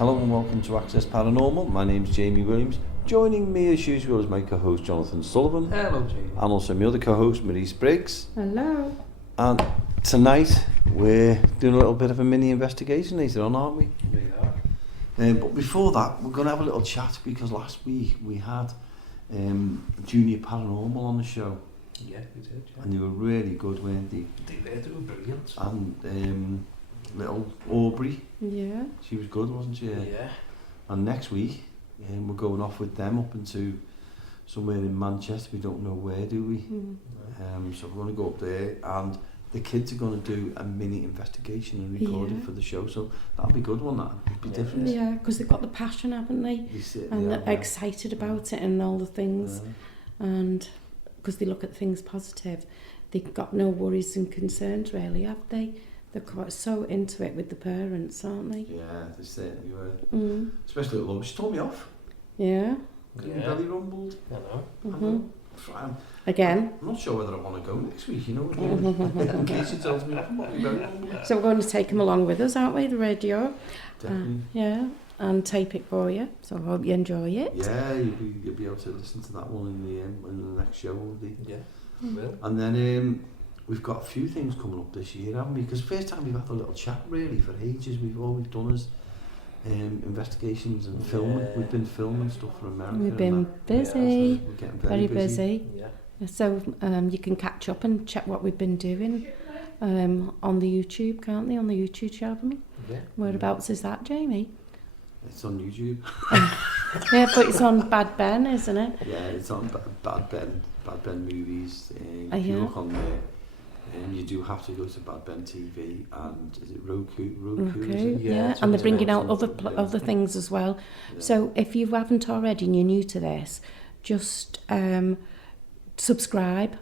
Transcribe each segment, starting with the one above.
Hello and welcome to Access Paranormal. My name's Jamie Williams. Joining me as usual is my co-host Jonathan Sullivan. Hello, Jamie. And also my other co-host Maurice Briggs. Hello. And tonight we're doing a little bit of a mini investigation later on, aren't we? We are. But before that, we're going to have a little chat because last week we had Junior Paranormal on the show. Yeah, we did. Yeah. And they were really good, weren't they? They were brilliant. And little Aubrey, Yeah. she was good, wasn't she? Yeah. And next week, we're going off with them up into somewhere in Manchester. We don't know where, do we? Mm. So we're going to go up there, and the kids are going to do a mini investigation and record it for the show. So that'll be a good one. That'll be different. Yeah, because they've got the passion, haven't they? And they're excited about it and all the things. And because they look at things positive, they've got no worries and concerns, really, have they? They're quite so into it with the parents, aren't they? Yeah, they certainly were. Especially at Lowe. She told me off. Yeah. Getting me belly rumbled. I know. I know. Again. I'm not sure whether I want to go next week, you know. In case she tells me off, I might be belly rumbled. So we're going to take them along with us, aren't we, the radio? Definitely. Yeah, and tape it for you. So I hope you enjoy it. Yeah, you'll be able to listen to that one in the next show, won't you? Yeah, will. And then we've got a few things coming up this year, haven't we? Because first time we've had a little chat really for ages. All we've done is investigations and filming. We've been filming stuff for America. We've been busy, we're getting very busy. Yeah. So you can catch up and check what we've been doing on the YouTube, can't they? On the YouTube channel. Yeah. Whereabouts is that, Jamie? It's on YouTube. Yeah, but it's on Bad Ben, isn't it? Yeah, it's on Bad Ben movies. If you Yeah. look on there, you do have to go to Bad Ben TV and is it Roku? Roku, Is it? yeah. it's And they're on bringing there. out other things as well. Yeah. So if you haven't already and you're new to this, just subscribe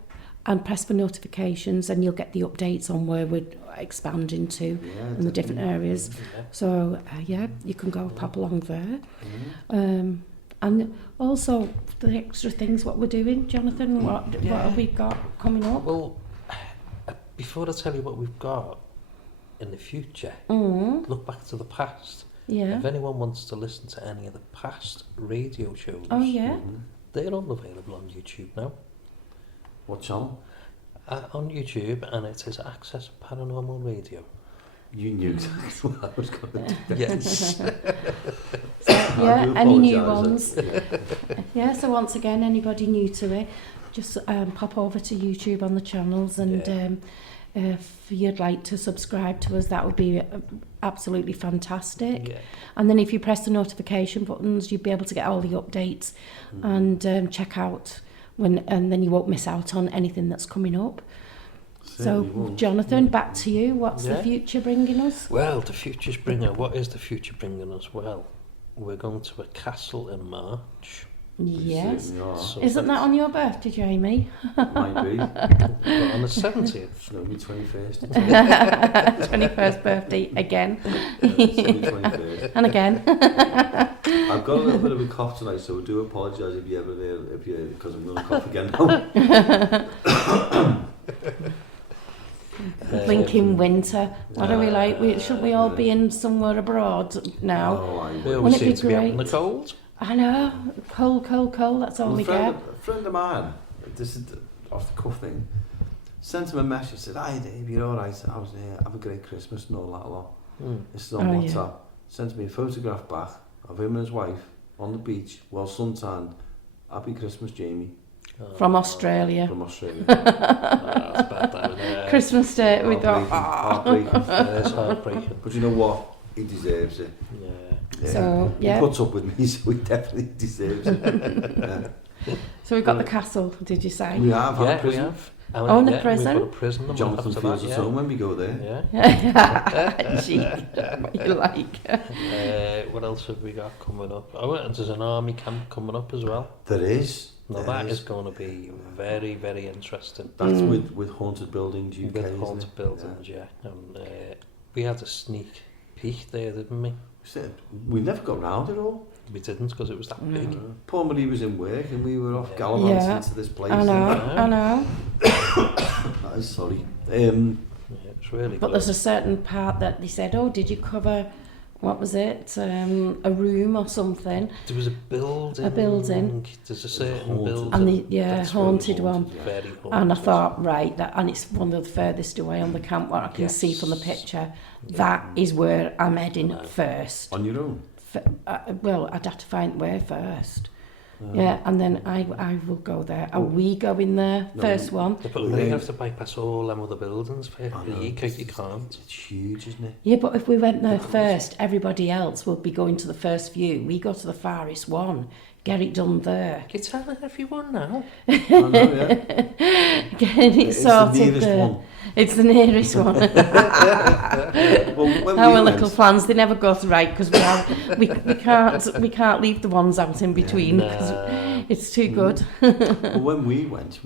and press for notifications and you'll get the updates on where we're expanding to in the different areas. Yeah. So you can go pop along there. And also the extra things what we're doing, Jonathan, what have we got coming up? Well, before I tell you what we've got in the future, look back to the past. Yeah. If anyone wants to listen to any of the past radio shows, Oh yeah. they're all available on YouTube now. What channel? On YouTube, and it is Access Paranormal Radio. You knew exactly what I was going to do. Yes. Yeah, any new apologise, ones. Yeah, so once again, anybody new to it, just pop over to YouTube on the channels and if you'd like to subscribe to us, that would be absolutely fantastic. Yeah. And then if you press the notification buttons, you'll be able to get all the updates and check out and then you won't miss out on anything that's coming up. Certainly So, won't. Jonathan, back to you. What's the future bringing us? Well, the future's bringing. What is the future bringing us? Well, we're going to a castle in March. Yes. Certainly are. So Isn't that on your birthday, Jamie? Might be. Well, on the 70th. No, my 21st. 21st birthday again. Semi-21st. And again. I've got a little bit of a cough tonight, so I do apologise if you ever because I'm going to cough again now. Blinking winter. What are we like? Shouldn't we all be in somewhere abroad now? Oh, I We will. always Wouldn't it seem be to be out in the great? cold. I know. Cold. That's all we get. A friend of mine, this is off the cuff thing, sent him a message, said, "Hi Dave, you're alright, I was there, have a great Christmas and all that lot." This is on WhatsApp. Sent me a photograph back of him and his wife on the beach, well suntanned. Happy Christmas, Jamie. From Australia. From Australia. That's bad, that, isn't it? Christmas Day, we thought, Heartbreaking. It's heartbreaking. But you know what? He deserves it. Yeah. Yeah. So, He puts up with me, so he definitely deserves it. Yeah. So we've got the castle, did you say? We have had Yeah, we prison. have. Oh, the We've prison? got a prison. the month Jonathan after feels that, at home when we go there. Yeah. Gee, what you like. What else have we got coming up? Oh, and there's an army camp coming up as well. There is. Now that is going to be very, very interesting. That's with Haunted Buildings UK, With isn't haunted it? buildings, yeah. And we had a sneak peek there, didn't we? We never got round it all. We didn't because it was that big. Poor Marie was in work and we were off gallivanting into this place. I know. That is sorry. Yeah, it's really But good. there's a certain part that they said, oh, did you cover what was it? A room or something. There was a building. A building. There's a certain haunted. building. And That's haunted very one. haunted, yeah. Very haunted. And I thought, right, and it's one of the furthest away on the camp where I can see from the picture. That is where I'm heading first. On your own? Well, I'd have to find where first. Yeah, and then I will go there. Are we going there? No, First one? But then you have to bypass all them other buildings for you can't. It's huge, isn't it? Yeah, but if we went there first, everybody else would be going to the first view. We go to the farthest one. Get it done there. You're telling everyone now. I know, yeah. Getting it sorted the nearest there. one. It's the nearest one. Well, when Our we little went, plans, they never go to right because we can't leave the ones out in between because it's too good. well, when we went,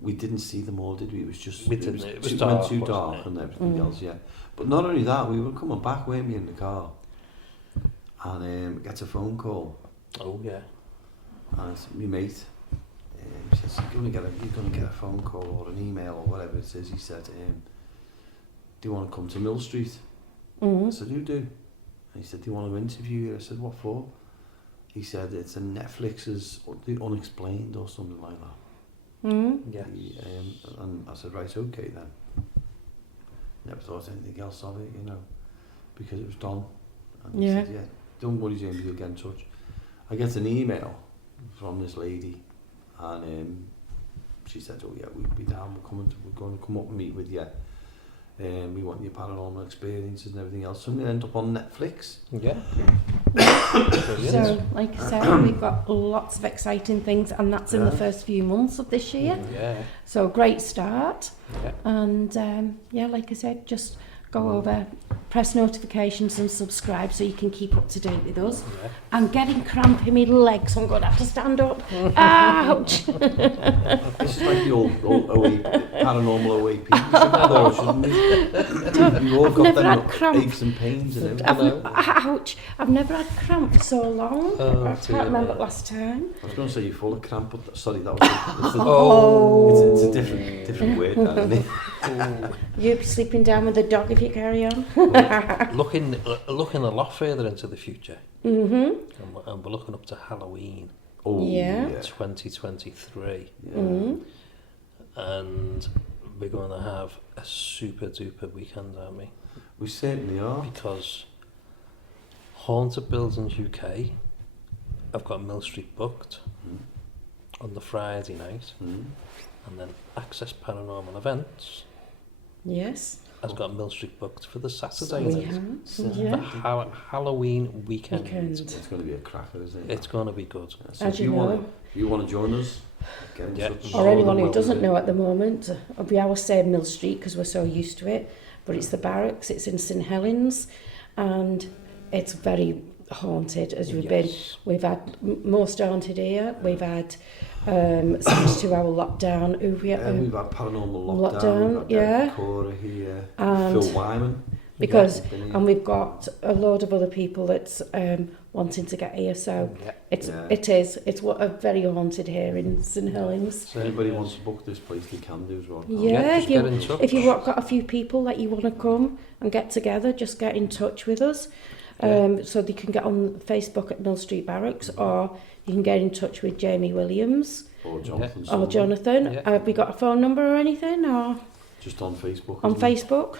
we didn't see them all, did we? It was just We didn't. It was too, dark, went too wasn't dark it? and everything else. Yeah, but not only that, we were coming back, weren't we, in the car, and gets a phone call. Oh yeah. And it's my mate. He says, you're going to get a phone call or an email or whatever it is. He said, do you want to come to Mill Street? I said, who do? And he said, do you want to interview you? I said, what for? He said, it's in Netflix's The Unexplained or something like that. Yes. And I said, right, okay then. Never thought anything else of it, you know, because it was done. And he said, yeah, don't worry, Jamie, you'll get in touch. I get an email from this lady, and she said, oh yeah, we'll be down, we're going to come up and meet with you. We want your paranormal experiences and everything else. So I'm going to end up on Netflix. Yeah. So, like I said, we've got lots of exciting things, and that's in the first few months of this year. Yeah. So, great start. Yeah. And like I said, just go over, press notifications and subscribe so you can keep up to date with us. Yeah. I'm getting cramp in my legs, so I'm going to have to stand up. Ouch! This is like the old OA, paranormal OAP, shouldn't it? We've all got them aches and pains and everything. Ouch! I've never had cramp for so long. Oh, I can't remember last time. I was going to say you're full of cramp, but sorry, that was Oh. it's a different word, that, isn't it? You'll be sleeping down with the dog if you carry on. Looking a lot further into the future. Mm-hmm. And we're looking up to Halloween. Oh, Yeah. 2023. Yeah. And we're going to have a super duper weekend, aren't we? We certainly are. Because Haunted Buildings UK have got Mill Street booked on the Friday night, and then Access Paranormal Events Yes. has got Mill Street booked for the Saturday We night. have. The Yeah. Halloween weekend. It's going to be a cracker, isn't it? It's going to be good. So As if you you know. want to join us, get in touch. Or anyone who Well, doesn't know at the moment, we always say Mill Street because we're so used to it, but it's the Barracks, it's in St Helens, and it's very haunted as we've been. We've had most haunted here, we've had 72-hour lockdown. We've had paranormal lockdown. We've had Cora here, and Phil Wyman. because and we've got a load of other people that's wanting to get here, so it's a very haunted here in St Helens. So anybody wants to book this place, they can do as well. Yeah, just get in touch. if you've got a few people that you want to come and get together, just get in touch with us. So they can get on Facebook at Mill Street Barracks, or you can get in touch with Jamie Williams or Jonathan. or Jonathan. Have we got a phone number or anything? Or just on Facebook. on Facebook?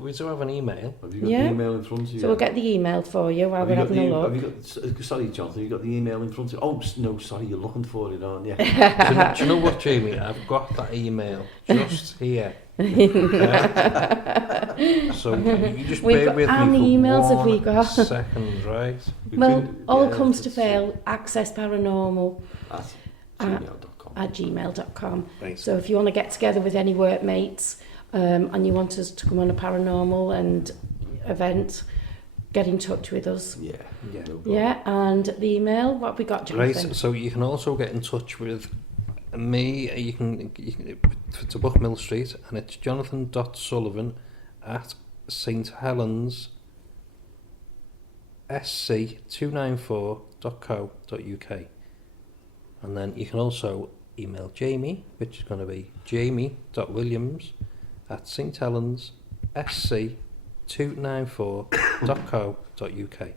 We do have an email. Have you got the email in front of you? So we'll get the email for you while we're having a look. Sorry, Jonathan, you got the email in front of you? Oh, no, sorry, you're looking for it, aren't you? Do you know what, Jamie? I've got that email just here. So you just bear with me how many emails have we got? Second, right? Well, all comes to fail, Access Paranormal at gmail.com. Right. So if you want to get together with any workmates and you want us to come on a paranormal and event, get in touch with us. Yeah. Yeah. No problem. Yeah, and the email, what have we got, Jonathan? Right, so you can also get in touch with me. You can to book Mill Street, and it's jonathan.sullivan@sthelens sc294.co.uk, and then you can also email Jamie, which is going to be jamie.williams@sthelens sc294.co.uk. .co.uk.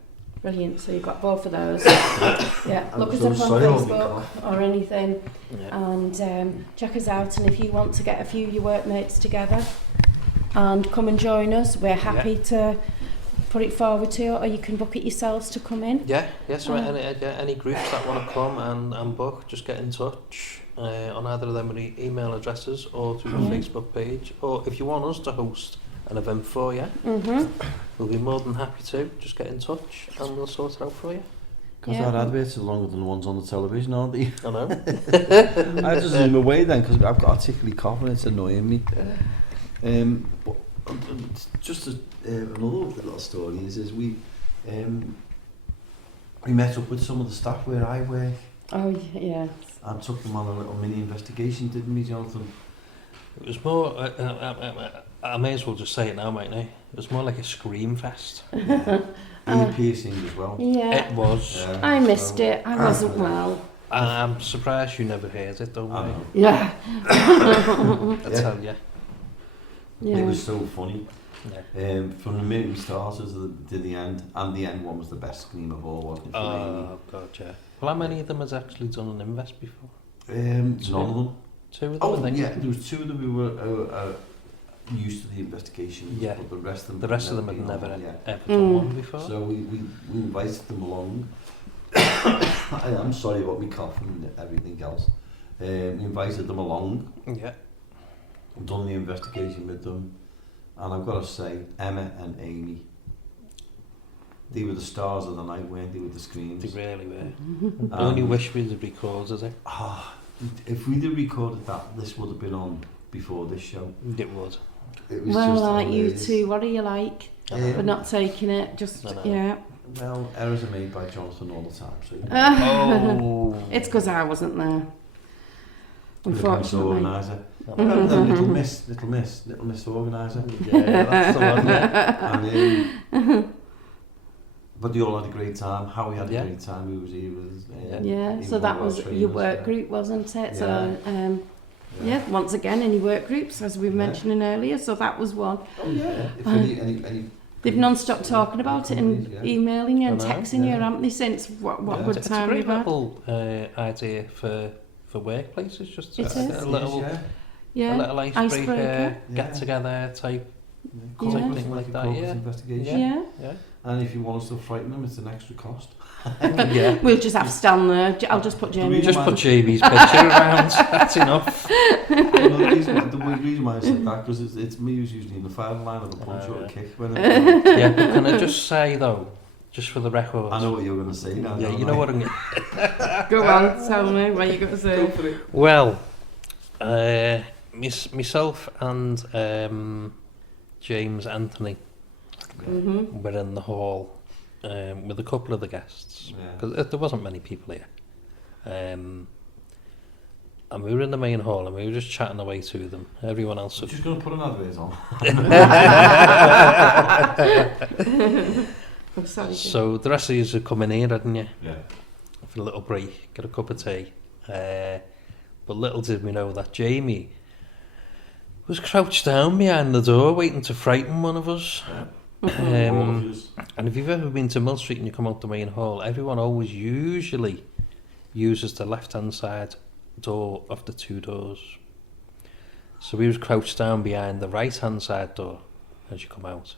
Brilliant. So you've got both of those. Yeah, look us up on Facebook or anything, and check us out. And if you want to get a few of your workmates together and come and join us, we're happy to put it forward to you, or you can book it yourselves to come in. So any groups that want to come and book, just get in touch on either of them email addresses or through the Facebook page, or if you want us to host an event for you, we'll be more than happy to. Just get in touch and we'll sort it out for you. Because our adverts are longer than the ones on the television, aren't they? I know. I just zoom away then because I've got a tickly cough and it's annoying me. But just another little story is we met up with some of the staff where I work. Oh yeah. And took them on a little mini investigation, didn't we, Jonathan? It was more. I may as well just say it now, mightn't I? It was more like a scream fest. Ear piercing as well. Yeah. It was. I missed it. I wasn't well. I'm surprised you never heard it, don't worry. Yeah. I tell you. Yeah. It was so funny. Yeah. From the minute we started to the end, and the end one was the best scream of all, wasn't it? Oh, God, yeah. Well, how many of them has actually done an invest before? None of them. 2 of them, Oh, I think. yeah, there was 2 of them who were used to the investigation, but the rest of them had never ever done one before. So we invited them along. I am sorry about me cough and everything else. We invited them along. Yeah. Done the investigation with them, and I've got to say, Emma and Amy, they were the stars of the night, weren't they, with the screens? They really were. I only wish we'd have recorded it. If we'd have recorded that, this would have been on before this show. It would. It was well, just like hilarious. you two, what are you like? For not taking it, just, yeah. Well, errors are made by Jonathan all the time, so... It's because I wasn't there. Unfortunately. Organiser. Little Miss Organiser. Yeah, that's the one, yeah. And, but they all had a great time. Howie had a great time. He was here with so that was your work group, wasn't it? So, once again, any work groups, as we were mentioning earlier, so that was one. Oh, yeah. If any they've non-stop talking about it and emailing you and texting you, haven't they, since what good time we've had? It's a great little idea for workplaces, just a little icebreaker, get together type thing like that. Investigation. Yeah. And if you want us to frighten them, it's an extra cost. We'll just have to stand there. I'll just put Jamie. Just put Jamie's picture around. That's enough. The reason why I said that because it's me who's usually in the firing line of the punch or a kick. But can I just say though, just for the record? I know what you're going to say now. Yeah, you know what I'm going to... Go on, tell me what you're going to say. Go for it. Well, myself and James Anthony were in the hall with a couple of the guests, because there wasn't many people here. And we were in the main hall and we were just chatting away to them. Everyone else... I'm just going to put an advert on. Oh, sorry. So the rest of you are coming here, hadn't you? Yeah. For a little break, get a cup of tea. But little did we know that Jamie was crouched down behind the door waiting to frighten one of us. And if you've ever been to Mill Street and you come out the main hall, everyone always usually uses the left-hand side door of the 2 doors. So we was crouched down behind the right-hand side door as you come out.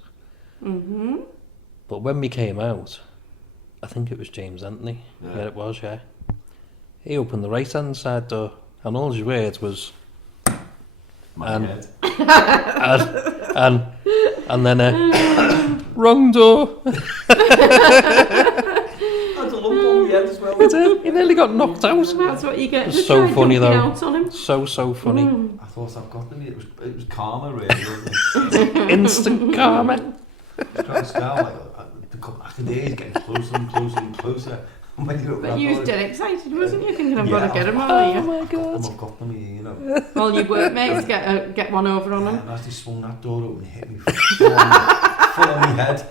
But when we came out, I think it was James Anthony. Yeah, it was, yeah. He opened the right-hand side door, and all his words was... and then wrong door. That's a lump on the head as well. He nearly got knocked out. That's what you get. It was so funny though. So funny. I thought I've got them. It was karma, really, wasn't it? Instant karma. It's like the days getting closer and closer and closer. But you was dead excited, wasn't you? Thinking I'm going to get him, are you? Oh my God. I've got them here, you know. All your workmates get one over on them. And as they swung that door open, it hit me full on my head.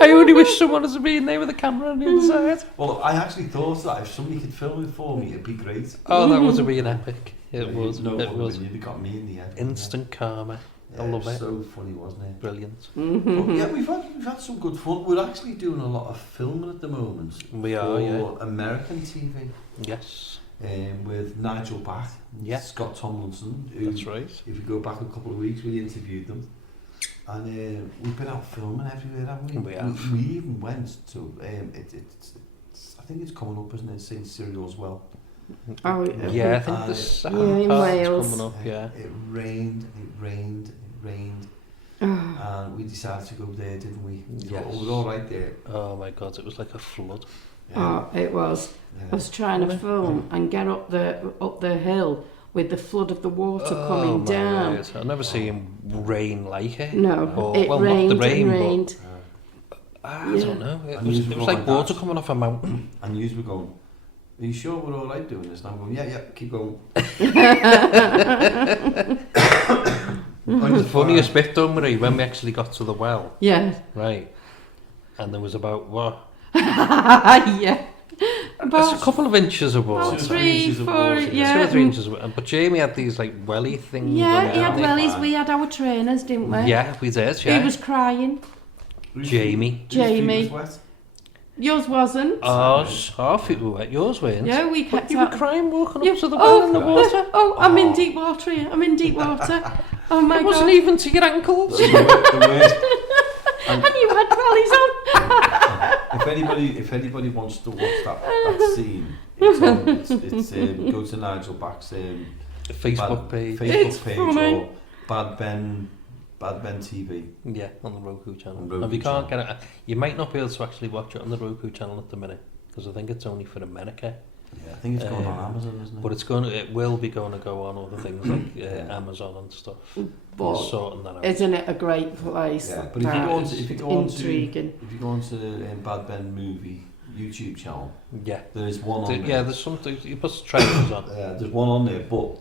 I only wish someone was being there with a camera on the other side. Well, I actually thought that if somebody could film it for me, it'd be great. Oh, that would have been epic. It was. No, it was. They got me in the head. Instant karma. I love it. So funny, wasn't it? Brilliant. But yeah, we've had some good fun. We're actually doing a lot of filming at the moment. We are, for American TV. Yes. With Nigel Bach, Scott Tomlinson. Who, that's right. If you go back a couple of weeks, we interviewed them. And we've been out filming everywhere, haven't we? We have. We even went to, I think it's coming up, isn't it? St. Cyril as well. Oh, yeah, I think the second part's coming up, It rained. And we decided to go there, didn't we? Yes. We were all right there. Oh my God, it was like a flood. Oh, it was. I was trying to film and get up the hill with the flood of the water coming down. Word. I've never seen rain like it. No, it rained not the rain, and rained. I don't know. It was like water coming off a mountain. And you were going, are you sure we're all right doing this? And I'm going, yeah, keep going. The funniest bit, don't worry, when we actually got to the well. Yeah. Right. And there was about what? Yeah. About a couple of inches of water. About 3, 4, yeah. 2 or 3 inches of water. But Jamie had these like welly things. Yeah, he had wellies. We had our trainers, didn't we? Yeah, we did, yeah. He was crying. Jamie. Yours wasn't. Our feet were wet. Yours weren't. Yeah, we kept. You were crying walking up to the well in the water. I'm in deep water here. I'm in deep water. Oh my God. It wasn't even to your ankles. The worst. And you had wellies on. If anybody wants to watch that scene, it's go to Nigel Bach's Facebook page. Or Bad Ben TV. Yeah, on the Roku channel. If you can't get it, you might not be able to actually watch it on the Roku channel at the minute because I think it's only for America. Yeah, I think it's going on Amazon, isn't it? But it will be going to go on other things like Amazon and stuff. But sorting that out. Isn't it a great place? Yeah, but if you go onto Bad Ben movie YouTube channel, there is one on there. Yeah, there's something you put trailers on. There's one on there, but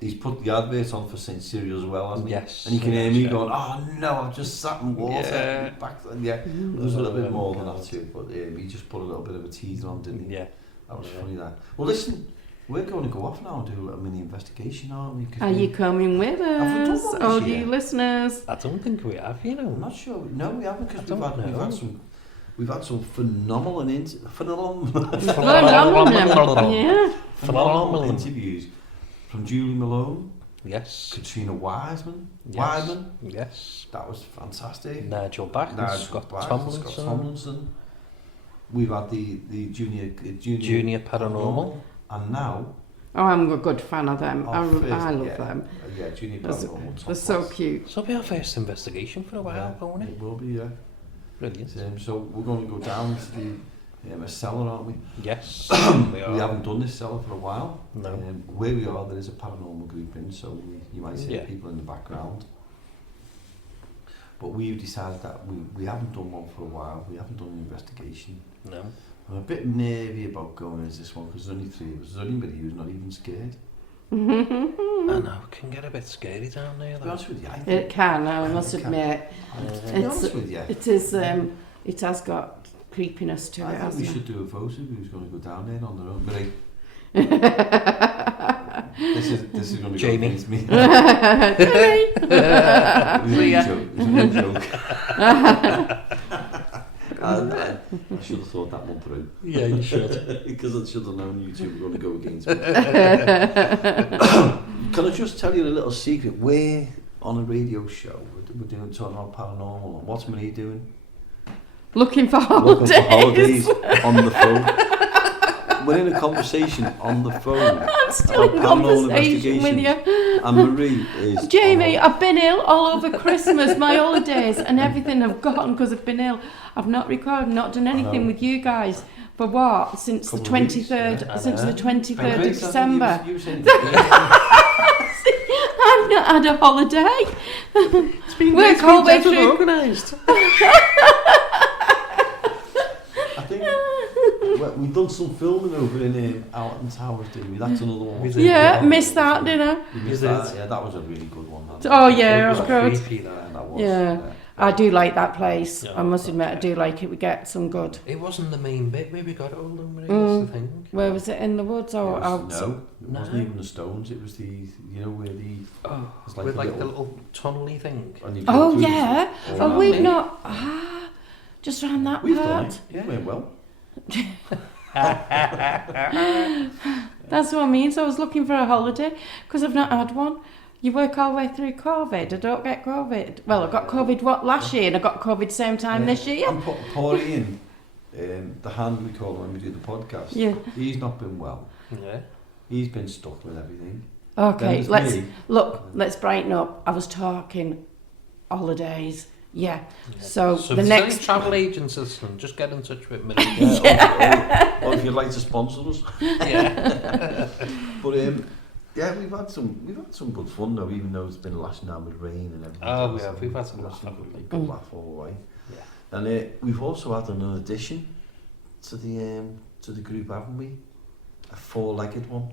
he's put the advert on for St. Cyril as well, hasn't he? Yes. And you can hear me going, oh no, I've just sat in water. There's a little bit more than that too, but he just put a little bit of a teaser on, didn't he? Yeah. That was funny, that. Well, listen, we're going to go off now and do a mini investigation, aren't we? Are you coming with us? All you listeners? I don't think we have, you know. I'm not sure. No, we haven't, because we've had some phenomenal interviews from Julie Malone. Yes. Katrina Wiseman. Yes. That was fantastic. Nigel Bach and Scott Tomlinson. We've had the junior Paranormal. And now... Oh, I'm a good fan of them. I love them. Yeah, Junior Paranormal. They're so cute. So it'll be our first investigation for a while, won't it? It will be, yeah. Brilliant. So we're going to go down to the cellar, aren't we? Yes, we haven't done this cellar for a while. No. Where we are, there is a paranormal group in, so you might see people in the background. But we've decided that we haven't done one for a while. We haven't done an investigation. No. I'm a bit nervy about going as this one because there's only 3 of us. There's anybody who's not even scared. I know, it can get a bit scary down there. To be honest with you, it can. I must admit. To be honest with you, it is. It has got creepiness to it. I think we should do a vote of who's going to go down there on their own. But this is going to Jamie. go against me. It was a joke. I should have thought that one through. Yeah, you should. Because I should have known you two were going to go against me. Can I just tell you a little secret? We're on a radio show. We're doing talking about paranormal. And what's Marie doing? Looking for holidays. Looking for holidays on the phone. We're in a conversation on the phone. I'm still in conversation with you. And Marie is... Jamie, I've been ill all over Christmas, my holidays and everything I've gotten because I've been ill. I've not recorded, not done anything with you guys. For what? Since the 23rd, since the 23rd of December. I've not had a holiday. It's been work all the way through. Organised. I think we've done some filming over in Alton Towers, didn't we? That's another one. Yeah, missed that, didn't I? You missed that. Yeah, that was a really good one. Oh yeah, it was good. That was. Yeah. I do like that place. Yeah, I must admit, I do like it. We get some good. It wasn't the main bit where we got Oldham, that's the thing. Where was it, in the woods or out? No, it wasn't even the stones. It was the, you know, where the... Oh, it's with like the little tunnel-y thing. Oh, yeah. Oh, we've not... just around that We've part. done it. Yeah. It went well. That's what I mean. So I was looking for a holiday because I've not had one. You work all the way through COVID. I don't get COVID. Well, I got COVID last year and I got COVID same time this year. I'm putting the hand we call when we do the podcast. Yeah. He's not been well. Yeah. He's been stuck with everything. Okay, let's brighten up. I was talking holidays. Yeah. So the next travel agencies, and just get in touch with me. Or if you'd like to sponsor us. Yeah. But yeah, we've had some good fun though, even though it's been lashing down with rain and everything. Oh, yeah, we've had some laugh. Good laugh all the way. Yeah. And we've also had another addition to the group, haven't we? A four-legged one.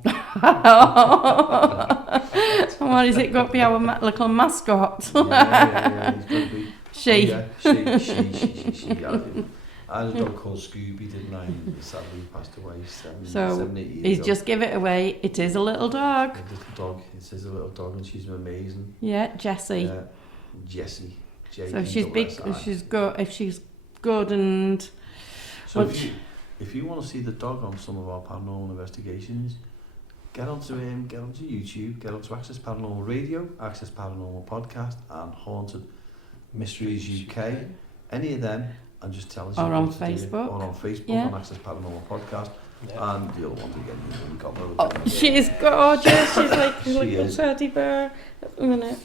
What is it? Got to be our little mascot. Yeah, he's got to be. She. Oh, yeah. She. I had a dog called Scooby, didn't I? And sadly he passed away. 7, 8 years he's old. just give it away. It is a little dog. A little dog. It is a little dog, and she's amazing. Yeah, Jessie. Yeah, Jessie. So if she's big, if she's good, and so if you want to see the dog on some of our paranormal investigations, get onto YouTube, get onto Access Paranormal Radio, Access Paranormal Podcast, and Haunted Mysteries UK. Any of them, and just tell us. Or on Facebook. Or on Facebook, on Access Paranormal Podcast. Yeah. And the other ones again, we got those. She is gorgeous. She's like a little teddy bear. At the minute.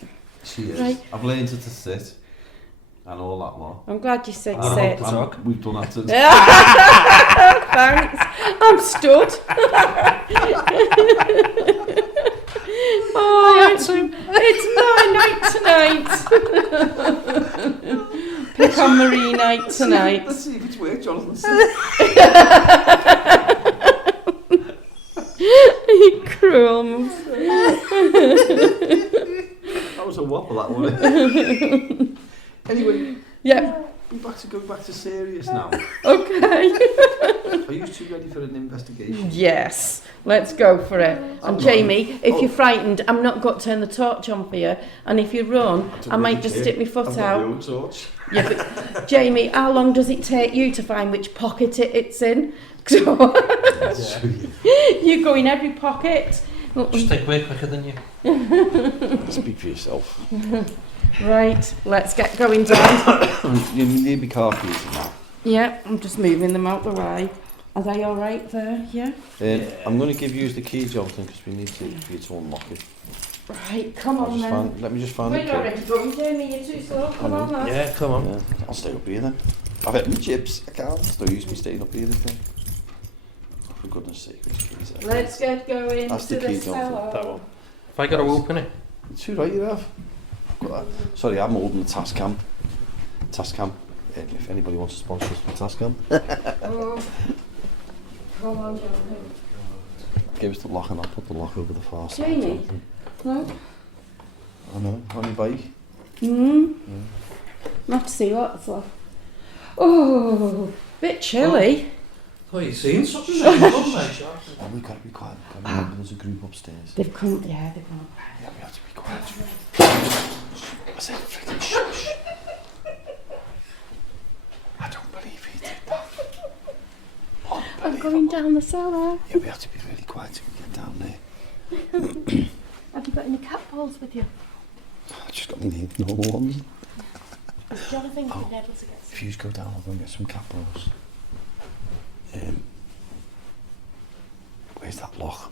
She is. Right. I've learned her to sit. And all that lot. I'm glad you said sit. We've done that since. Thanks. I'm stood. It's my night tonight. Pick on Marie night tonight. Let's see if it's worked, Jonathan. You cruel. That was a whopper, that one. Anyway, go back to serious now. Okay. Are you two ready for an investigation? Yes, let's go for it. And Jamie, if you're frightened, I'm not going to turn the torch on for you. And if you run, I might just stick my foot out. Your torch. Yeah, but Jamie, how long does it take you to find which pocket it's in? You go in every pocket. Just think way quicker than you. Speak for yourself. Right, let's get going down. You need my car keys now. Yeah, I'm just moving them out the way. Are they all right there? Yeah. I'm going to give you the key, Jonathan, because we need to for you to unlock it. Right, come on then. Let me just find it. We're not ready to go, Jamie. You're too slow. Come on, lad. Yeah, come on. Yeah, I'll stay up here then. I've had my chips. I can't. It's no use me staying up here then. For goodness sake, which keys are there? Let's get going. That's the key, Jonathan. That one. If I got to open it. It's all right, you have. Sorry, I'm holding the Tascam. If anybody wants to sponsor us for Tascam. Oh. Come on, Jonathan. Give us the lock and I'll put the lock over the far side. Jamie? No? I know, on your bike. I have to see what's left. Oh, bit chilly. Oh, you seen something? We've got to be quiet. There's a group upstairs. They've come. Yeah, we have to be quiet. I said freaking shush. I don't believe he did that. I'm going down the cellar. Yeah, we have to be really quiet till we get down there. Have you got any cat balls with you? I just got my normal ones. Jonathan able to get some. If you just go down, I'll go and get some cat balls. Where's that lock?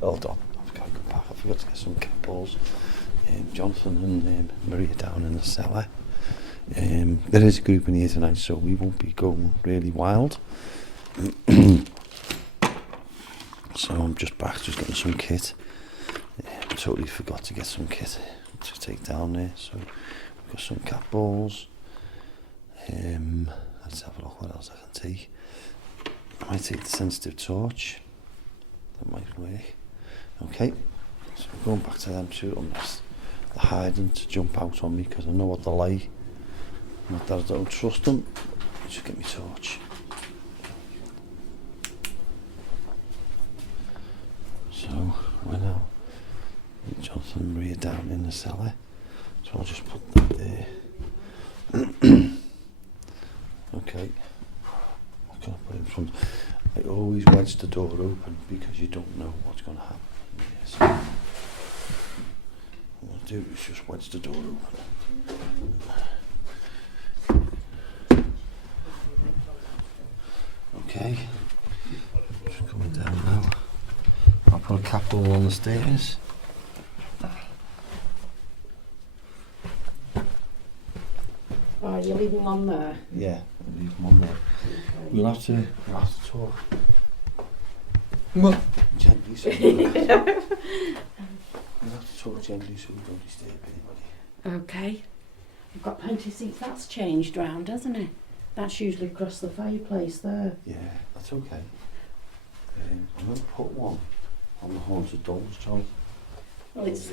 Hold on, I've got to go back. I forgot to get some cat balls. Jonathan and Maria down in the cellar. There is a group in here tonight, so we won't be going really wild. So I'm just back, just getting some kit. Totally forgot to get some kit to take down there. So we've got some cat balls. Let's have a look what else I can take. I might take the sensitive torch. That might work. Okay, so we're going back to them two unless they're hiding to jump out on me because I know what they're like. Not that I don't trust them. Just get me torch. So, we're now Jonathan and Maria down in the cellar. So I'll just put that there. Okay. I'm going to put it in front. I always wedge the door open because you don't know what's going to happen. Yes. What I'm going to do is just wedge the door open. Okay. Just coming down now. I'll put a cap all on the stairs. Oh, you're leaving one there? Yeah, I'll leave them on there. Okay. We'll have to talk. Gently, so we'll have to talk gently so we don't disturb anybody. Okay. You've got plenty of seats. That's changed round, hasn't it? That's usually across the fireplace there. Yeah, that's okay. I'm going to put one on the haunted dolls, John. Well, it's...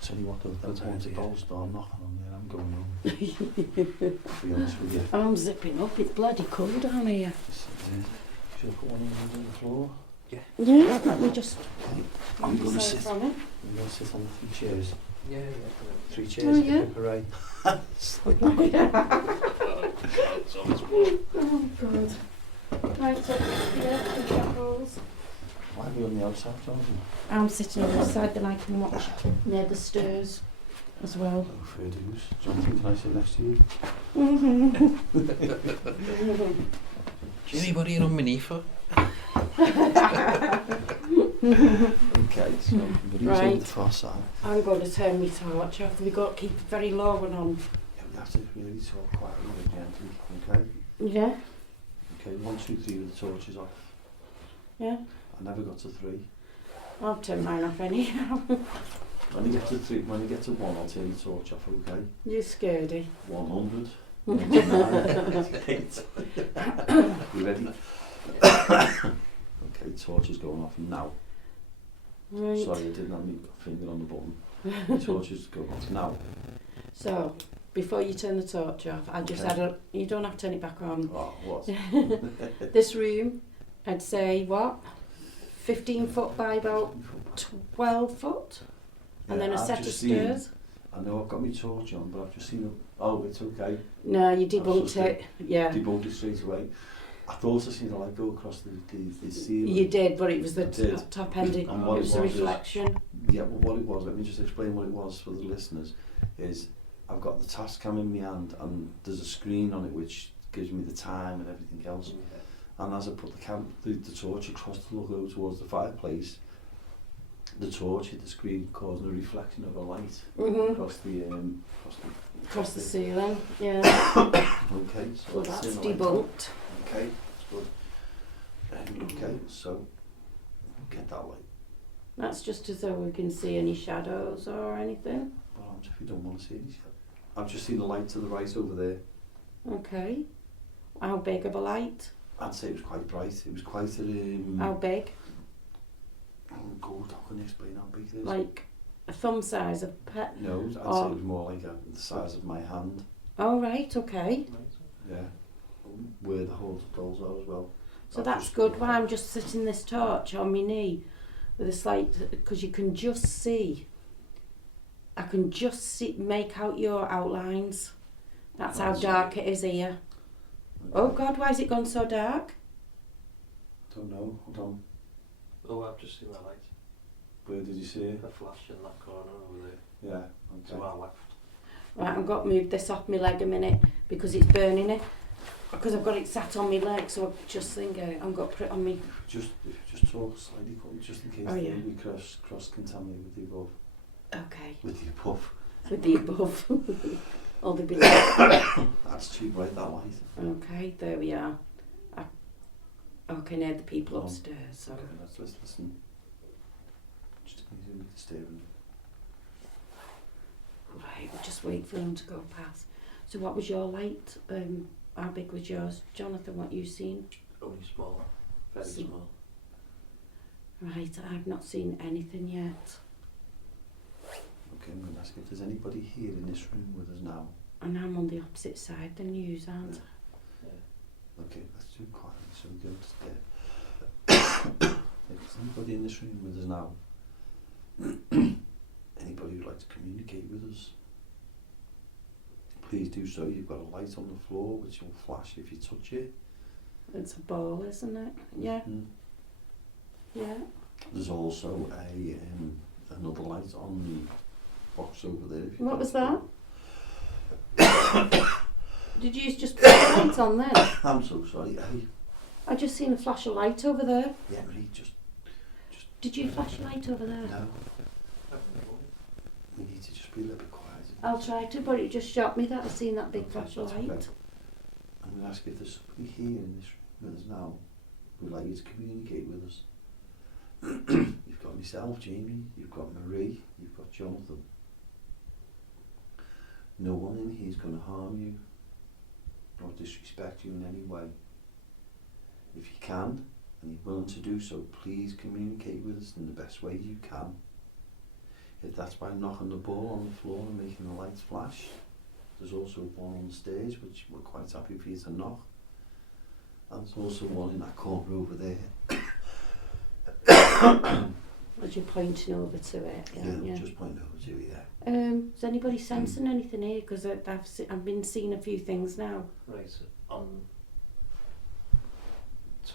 Tell you what, those haunted dolls start knocking on there, I'm going home. To be honest with you. I'm zipping up. It's bloody cold down here. Should I put one on the floor? Yeah, let me just... Okay. I'm going to sit. From it. I'm going to sit on the 3 chairs. Yeah. 3 chairs. Oh, yeah. Parade. Oh, God. Right, so, yeah, the shackles. Why are we on the outside, Jonathan? I'm sitting on the side, then I can watch near the stairs as well. Oh, fair dues. Jonathan, can I sit next to you? Is anybody in underneath her? Okay, so I'm going to use it on the far side. I'm going to turn my torch off. We've got to keep it very low and on. Yeah, we have to really talk quietly and gently, okay? Yeah? Okay, 1, 2, 3 with the torches off. Yeah? I never got to 3. I'll turn mine off anyhow. When you get to 3, when you get to 1, I'll turn the torch off, okay? You're scaredy. 100. 98. You ready? Okay, torch is going off now. Right. Sorry, I didn't have my finger on the button. The torch is going off now. So, before you turn the torch off, I just Okay. had you don't have to turn it back on. Oh, what? This room, I'd say, what? 15 foot by about 12 foot? And then a I've set of just stairs? seen- I know I've got my torch on, but I've just seen it. Oh, it's okay. No, you That's debunked just it. Yeah. Debunked it straight away. I thought I seen the light go across the ceiling. You did, but it was the I did. top end. It And what was it the was is- reflection. Yeah, well, what it was, let me just explain what it was for the listeners, is I've got the task cam in my hand and there's a screen on it which gives me the time and everything else. And as I put the torch across to look over towards the fireplace, the torch hit the screen, causing a reflection of a light across Across the ceiling, yeah. Okay, so Well, that's that's in the light. debunked. Okay, that's good. Okay, so we'll get that light. That's just as though we can see any shadows or anything. Well, if you don't want to see it, I've just seen the light to the right over there. Okay. How big of a light? I'd say it was quite bright. It was quite a How big? oh God, how can I explain how big it is? Like a thumb size of pet? No, I'd say it was more like the size of my hand. Oh, right, okay. Yeah, where the haunted dolls are as well. So I've that's just good. got Why I'm just sitting this torch on my knee with a slight, because you can just see. I can just see, make out your outlines. That's how dark it is here. Oh God, why has it gone so dark? Don't know. Hold on. Oh, I've just seen that light. Where did you see it? A flash in that corner over there. Yeah. To Okay. our left. Right, I've got to move this off my leg a minute because it's burning it. Because I've got it sat on my leg, so I'm just thinking I've got to put it on me. Just talk slightly, just in case Oh, yeah. we cross contaminate with the above. Okay, With the above. with the above. All the bit. That's too bright, that light. Okay, there we are. Okay, now the people Go on. upstairs. So Okay, let's listen. Just easy with the steering. right, we'll just wait for them to go past. So what was your light? How big was yours, Jonathan? What you seen? Only small. Very See. small. Right, I've not seen anything yet. if there's anybody here in this room with us now. And I'm on the opposite side than you, aren't I? Yeah. Okay, let's do it quietly so we go to stay. If there's anybody in this room with us now, anybody who'd like to communicate with us, please do so. You've got a light on the floor which will flash if you touch it. It's a ball, isn't it? Yeah. Mm-hmm. Yeah. There's also another light on the box over there. What was that? Did you just put the light on then? I'm so sorry, Ellie. I just seen a flash of light over there. Yeah, Marie, just... Did you flash a light over there? No. We need to just be a little bit quiet. I'll try to, but it just shocked me that I seen that big flash of light. Okay. I'm going to ask if there's somebody here in this room with us now who'd like you to communicate with us. You've got myself, Jamie, you've got Marie, you've got Jonathan. No one in here is going to harm you or disrespect you in any way. If you can, and you're willing to do so, please communicate with us in the best way you can. If that's by knocking the ball on the floor and making the lights flash, there's also one on the stairs which we're quite happy for you to knock. And there's also one in that corner over there. As you're pointing over to it, Yeah, just point over to it, yeah. Is anybody sensing anything here? Because I've been seeing a few things now. Right,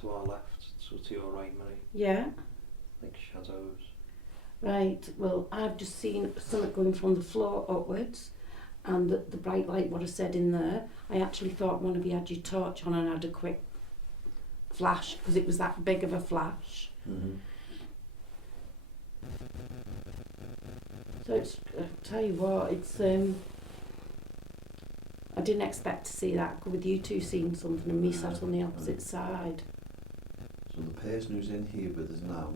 to our left, so to your right, Marie. Yeah. Like shadows. Right, well, I've just seen something going from the floor upwards, and the bright light, what I said in there, I actually thought one of you had your torch on and had a quick flash, because it was that big of a flash. Mm-hmm. So it's, I'll tell you what, it's, I didn't expect to see that with you two seeing something and me sat on the opposite side. So the person who's in here with us now,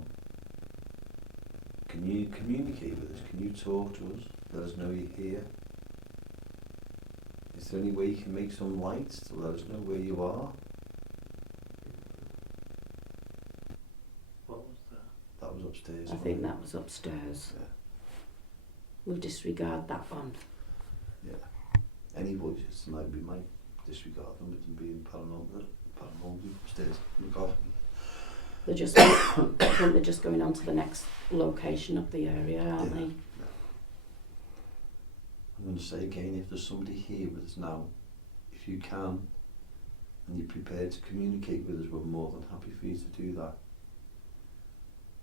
can you communicate with us? Can you talk to us? Let us know you're here. Is there any way you can make some lights to let us know where you are? What was that? That was upstairs. I think that was upstairs. Yeah. We'll disregard that one. Yeah. Any voices tonight, we might disregard them with them being paranormal upstairs in the garden. They're just, I think they're just going on to the next location of the area, aren't they? Yeah. I'm going to say again, if there's somebody here with us now, if you can, and you're prepared to communicate with us, we're more than happy for you to do that.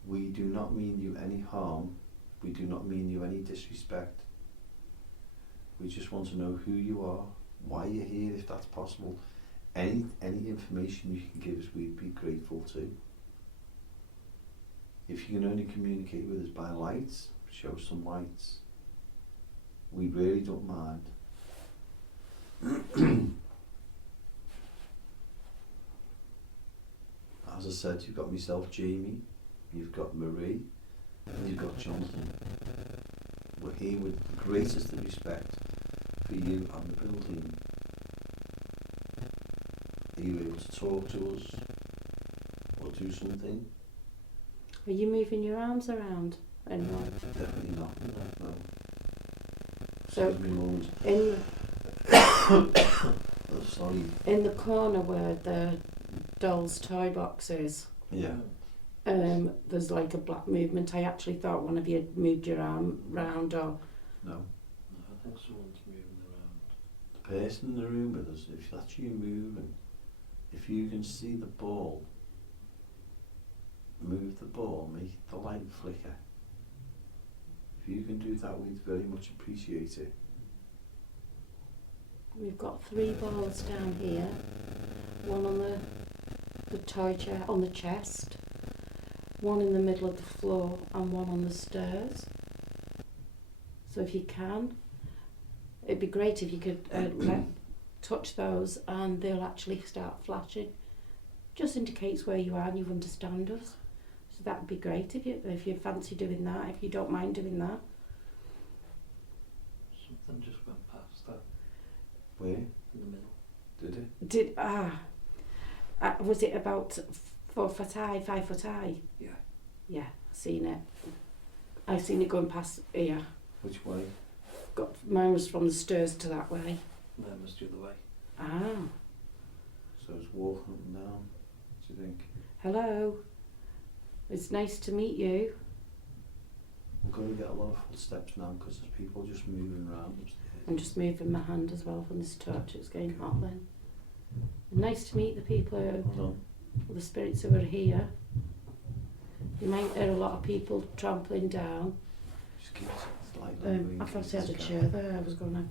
We do not mean you any harm. We do not mean you any disrespect. We just want to know who you are, why you're here, if that's possible. Any information you can give us, we'd be grateful to. If you can only communicate with us by lights, show some lights. We really don't mind. As I said, you've got myself, Jamie, you've got Marie, and you've got Jonathan. We're here with the greatest of respect for you and the building. Are you able to talk to us or do something? Are you moving your arms around anymore? Definitely not. No. So, Excuse me a moment. Oh, sorry. In the corner where the doll's toy box is, Yeah. there's like a black movement. I actually thought one of you had moved your arm round or... No. No, I think someone's moving around. The person in the room with us, if that's you moving, if you can see the ball, move the ball, make the light flicker. If you can do that, we'd very much appreciate it. We've got 3 balls down here. One on the toy chair, on the chest. One in the middle of the floor and one on the stairs. So if you can, it'd be great if you could touch those and they'll actually start flashing. Just indicates where you are and you understand us. So that would be great if you fancy doing that, if you don't mind doing that. Something just went past that. Where? In the middle. Did it? Was it about 4 foot high, 5 foot high? Yeah. Yeah, seen it. I've seen it going past here. Which way? Mine was from the stairs to that way. Mine was the other way. Ah. So it's walking up and down. What do you think? Hello. It's nice to meet you. I'm going to get a lot of footsteps now because there's people just moving around upstairs. I'm just moving my hand as well from this torch. It's getting hot then. Nice to meet the people the spirits who are here. You might hear a lot of people trampling down. Just keep it slightly. I thought I had a chair there. I was going to.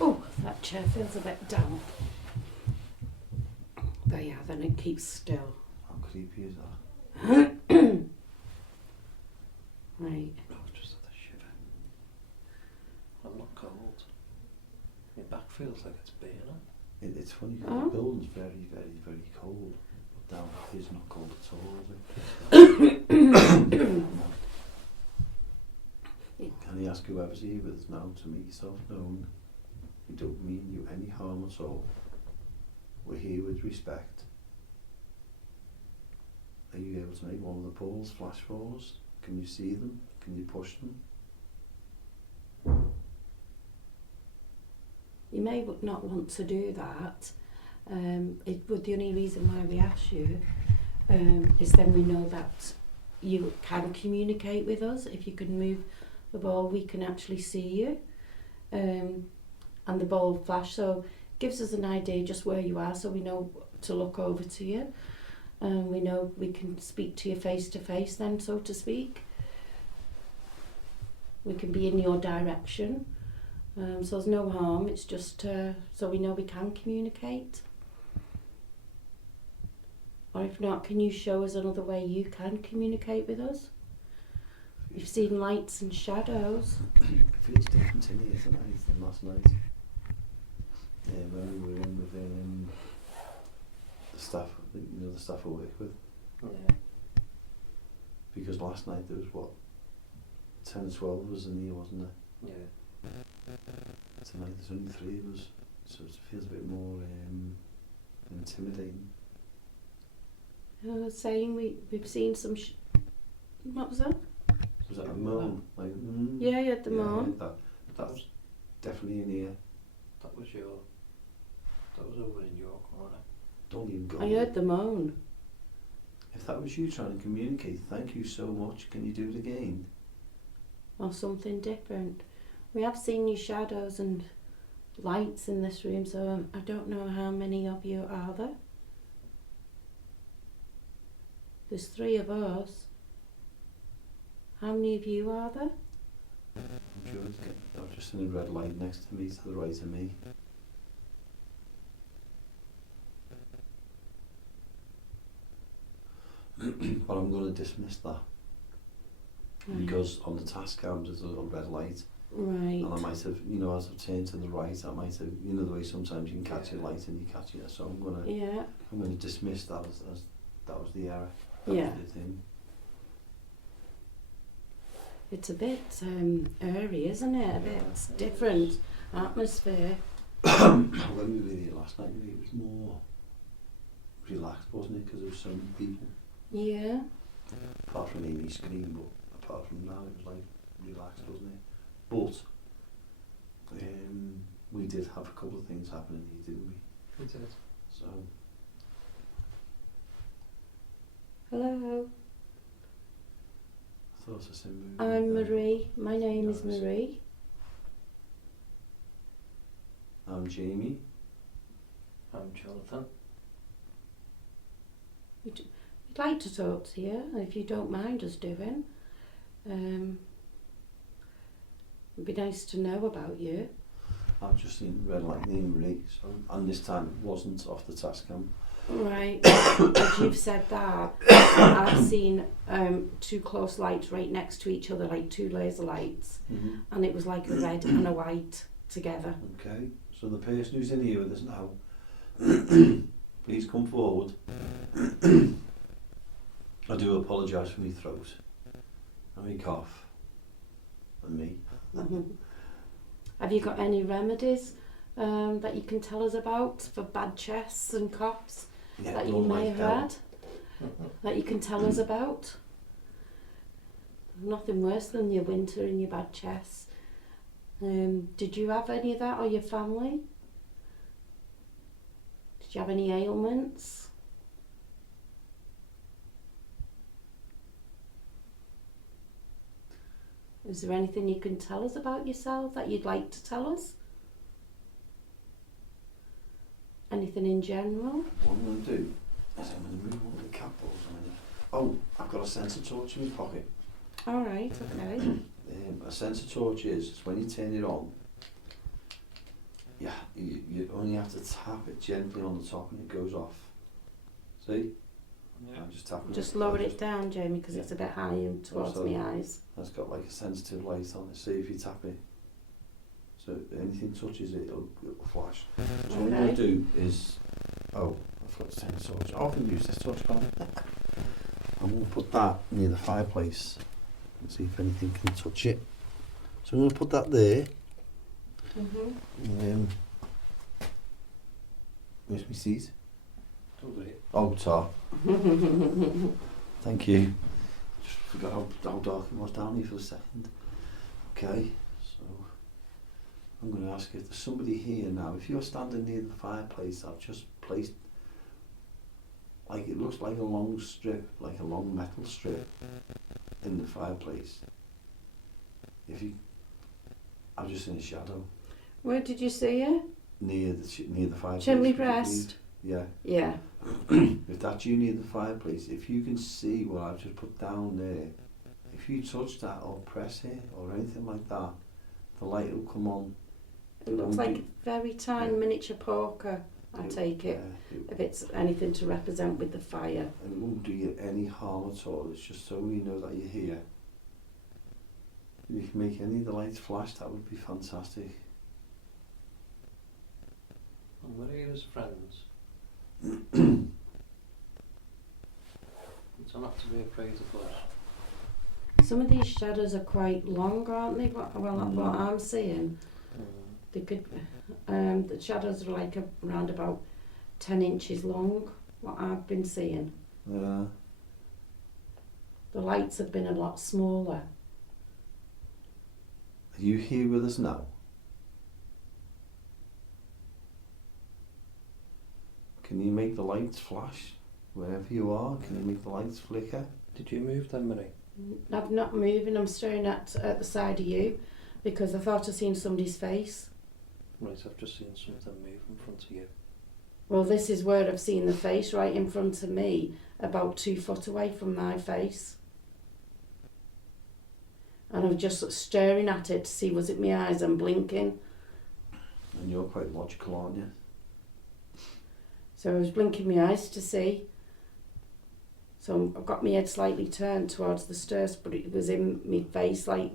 Oh, that chair feels a bit damp. But yeah, then it keeps still. How creepy is that? Right. Oh, just had a shiver. I'm not cold. My back feels like it's burning. It's funny because the building's very, very, very cold. But down here it's not cold at all, is it? Can I ask whoever's here with us now to make yourself known? We don't mean you any harm at all. We're here with respect. Are you able to make one of the balls flash for us? Can you see them? Can you push them? You may not want to do that. The only reason why we ask you is then we know that you can communicate with us. If you can move the ball, we can actually see you. And the ball will flash, so gives us an idea just where you are, so we know to look over to you. We know we can speak to you face to face then, so to speak. We can be in your direction. So there's no harm, it's just so we know we can communicate. Or if not, can you show us another way you can communicate with us? You've seen lights and shadows. It feels different in here tonight than last night. Yeah, when we were in with the staff, the staff I work with. Yeah. Because last night there was 10 or 12 of us in here, wasn't there? Yeah. Tonight there's only 3 of us, so it feels a bit more intimidating. I was saying we've seen some. What was that? Was that a moan? Like, Yeah, you had the moan. That was definitely in here. That was over in your corner. Don't even go. I heard the moan. If that was you trying to communicate, thank you so much. Can you do it again? Or something different. We have seen your shadows and lights in this room, so I don't know how many of you are there. There's 3 of us. How many of you are there? I'm sure it's I'm just in a red light next to me, to the right of me. But I'm going to dismiss that. Because on the task cam there's a little red light. Right. And I might have, as I've turned to the right, I might have, the way sometimes you can catch a light and you catch it. So I'm going to dismiss that as that was the error. That was the thing. It's a bit airy, isn't it? A bit different atmosphere. When we were here last night, it was more relaxed, wasn't it? Because there was so many people. Yeah. Apart from Amy's scream, but apart from that, it was like relaxed, wasn't it? But we did have a couple of things happening here, didn't we? We did. So. Hello. I thought I said Marie. I'm Marie. My name is Marie. I'm Jamie. I'm Jonathan. We'd like to talk to you, if you don't mind us doing. It'd be nice to know about you. I've just seen red light name Marie, so, and this time it wasn't off the task cam. Right, as you've said that, I've seen 2 close lights right next to each other, like 2 laser lights, and it was like a red and a white together. Okay, so the person who's in here with us now, please come forward. I do apologise for my throat, and my cough, and me. Have you got any remedies that you can tell us about for bad chests and coughs that you may have had? That you can tell us about? Nothing worse than your winter and your bad chest. Did you have any of that, or your family? Did you have any ailments? Is there anything you can tell us about yourself that you'd like to tell us? Anything in general? What I'm going to do is I'm going to remove one of the cat balls. Oh, I've got a sensor torch in my pocket. Alright, okay. A sensor torch is when you turn it on, yeah, you only have to tap it gently on the top and it goes off. See? Yeah. I'm just tapping Just it. lower it down, Jamie, because it's a bit high towards So, my eyes. That's got like a sensitive light on it. See if you tap it. So anything touches it, it'll flash. So what I'm going to do is, oh, I forgot to turn the torch. Oh, I can use this torch, can't I? I'm going to put that near the fireplace and see if anything can touch it. So I'm going to put that there. Where's my seat? Oh, tar. Thank you. Just forgot how dark it was down here for a second. Okay, so I'm going to ask if there's somebody here now. If you're standing near the fireplace, I've just placed, like, it looks like a long strip, like a long metal strip in the fireplace. If you, I'm just in a shadow. Where did you see it? Near the fireplace. Chimney breast? Yeah. Yeah. If that's you near the fireplace, if you can see what I've just put down there, if you touch that or press it or anything like that, the light will come on. It looks like a very tiny miniature poker, I take it, if it's anything to represent with the fire. And it won't do you any harm at all, it's just so you know that you're here. If you can make any of the lights flash, that would be fantastic. And we're here as friends. So not to be afraid of us. Some of these shadows are quite long, aren't they? What I'm seeing. They could, the shadows are like around about 10 inches long, what I've been seeing. Yeah. The lights have been a lot smaller. Are you here with us now? Can you make the lights flash wherever you are? Can you make the lights flicker? Did you move then, Marie? I'm not moving, I'm staring at the side of you because I thought I seen somebody's face. Right, I've just seen something move in front of you. Well, this is where I've seen the face, right in front of me, about 2 foot away from my face. And I'm just staring at it to see was it my eyes and blinking. And you're quite logical, aren't you? So I was blinking my eyes to see. So I've got my head slightly turned towards the stairs, but it was in my face, like.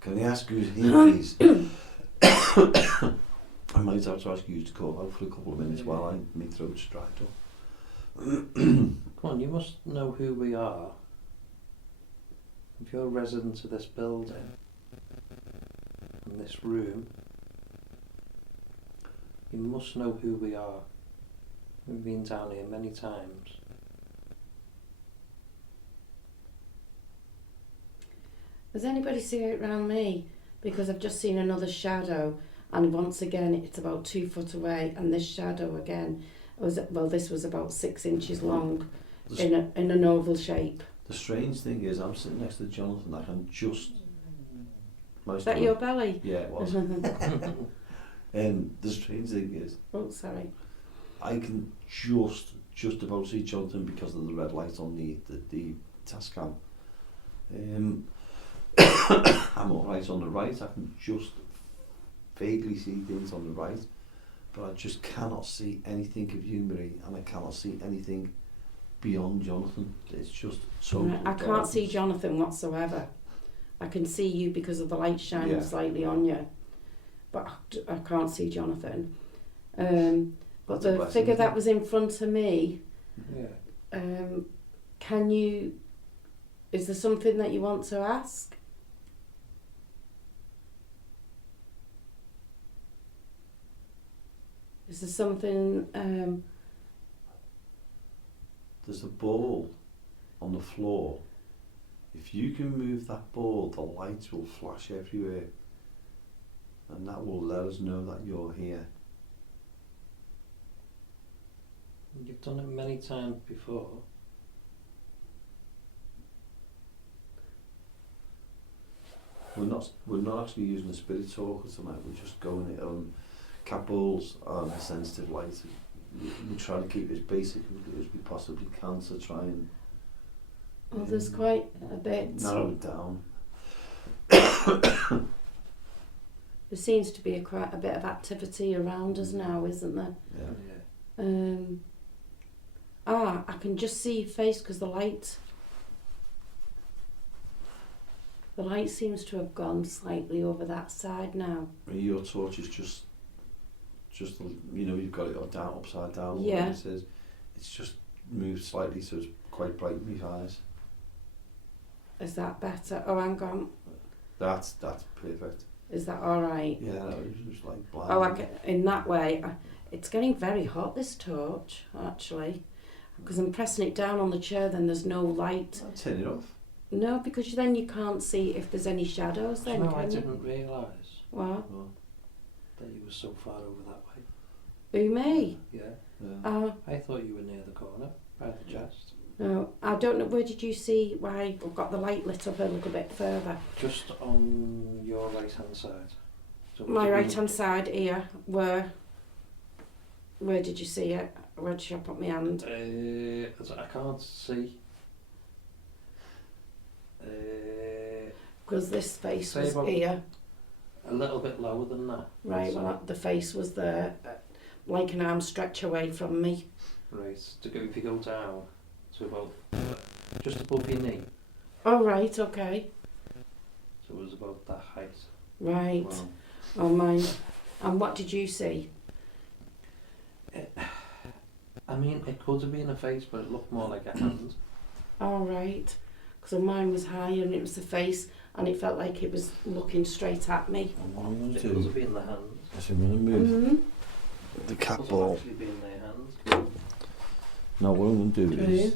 Can I ask who's here, please? I might have to ask you to call out for a couple of minutes while my throat's dried up. Come on, you must know who we are. If you're a resident of this building, in this room, you must know who we are. We've been down here many times. Does anybody see it around me? Because I've just seen another shadow, and once again it's about 2 foot away, and this shadow again this was about 6 inches long, in an oval shape. The strange thing is, I'm sitting next to Jonathan. I can just. Is that your belly? Yeah, it was. The strange thing is. Oh, sorry. I can just about see Jonathan because of the red light on the task cam. I'm alright on the right. I can just vaguely see things on the right, but I just cannot see anything of you, Marie, and I cannot see anything beyond Jonathan. It's just so. I can't see Jonathan whatsoever. I can see you because of the light shining slightly on you, but I can't see Jonathan. But the figure that was in front of me, is there something that you want to ask? Is there something... There's a ball on the floor If you can move that ball, the lights will flash everywhere. And that will let us know that you're here. You've done it many times before. We're not actually using a spirit talker tonight. We're just going it on cat balls and sensitive light. We try to keep it as basic as we possibly can to try and. Well, there's quite a bit. Narrow it down. There seems to be quite a bit of activity around us now, isn't there? Yeah. I can just see your face because the light seems to have gone slightly over that side now. Your torch is just you've got it down upside down. Yeah. It says it's just moved slightly, so it's quite bright in my eyes. Is that better? Oh, hang on. That's perfect. Is that all right? Yeah, no, it's just like blind. Oh, in that way, it's getting very hot, this torch, actually. Because I'm pressing it down on the chair, then there's no light. I'll turn it off. No, because then you can't see if there's any shadows then, No, can I you? didn't realise What? that you were so far over that way. Who, me? Yeah. I thought you were near the corner, by the chest. No, I don't know. Where did you see why I've got the light lit up a little bit further? Just on your right-hand side. So My right-hand side here, where did you see it? Where did you put my hand? I can't see. Because this face Say was about here. A little bit lower than that. Right, well, the face was there, like an arm stretch away from me. Right, if you go down to about just above your knee. Oh, right, okay. So it was about that height. Right. Wow. Oh, mine. And what did you see? I mean, it could have been a face, but it looked more like a hand. All right. Because mine was higher and it was the face, and it felt like it was looking straight at me. And what I'm going It to could do have been the hand. is I'm going to move Mm-hmm. the It cat could have ball. actually been their hand. Now what I'm going to do is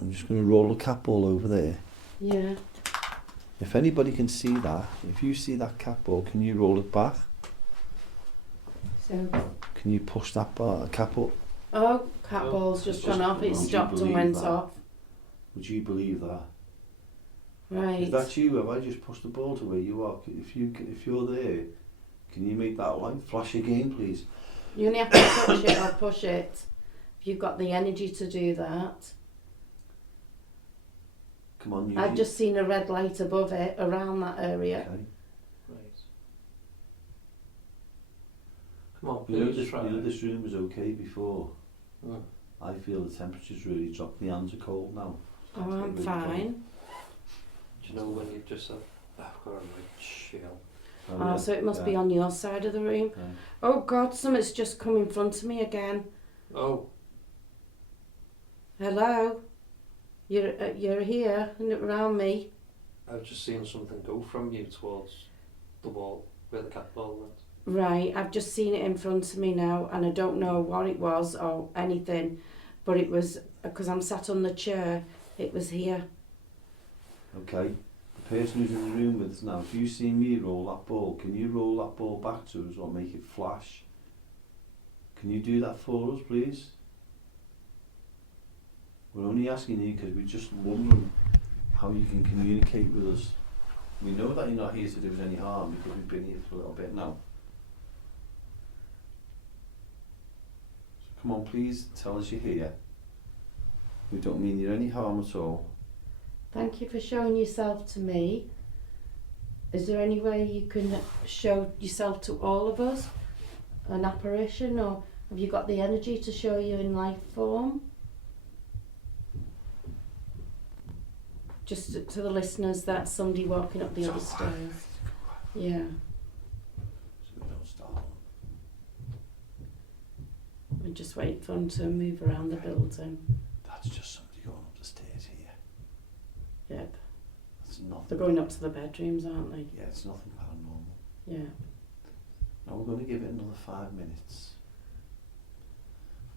I'm just going to roll the cat ball over there. Yeah. If anybody can see that, if you see that cat ball, can you roll it back? So. Can you push that cat ball? Oh, cat Oh, ball's just it's gone just- off. It would you stopped and believe went that? off. Would you believe that? Right. If that's you, have I just pushed the ball to where you are? If you're there, can you make that light flash again, please? You only have to touch it or push it. If you've got the energy to do that. Come on, you. I've just seen a red light above it, around that area. Okay. Right. Come on, You know, please try. this room was okay before. Mm. I feel the temperature's really dropped. My hands are cold now. Oh, I'm Really fine. Do you know when you just said, I've got a right chill? cold. Oh, yeah, so it must be yeah, on your side of the room. yeah. Oh God, something's just come in front of me again. Oh, Hello? You're here and around me. I've just seen something go from you towards the wall where the cat ball went. Right, I've just seen it in front of me now and I don't know what it was or anything, but it was, because I'm sat on the chair, it was here. Okay. The person who's in the room with us now, if you see me roll that ball, can you roll that ball back to us or make it flash? Can you do that for us, please? We're only asking you because we're just wondering how you can communicate with us. We know that you're not here to do us any harm because we've been here for a little bit now. So come on, please tell us you're here. We don't mean you any harm at all. Thank you for showing yourself to me. Is there any way you can show yourself to all of us? An apparition, or have you got the energy to show you in life form? Just to the listeners, that's somebody walking up the other stairs. Yeah. So we don't start. We're just waiting for them to move around the building. That's just somebody going up the stairs here. Yep. That's nothing. They're going up to the bedrooms, aren't they? Yeah, it's nothing paranormal. Yeah. Now we're going to give it another 5 minutes.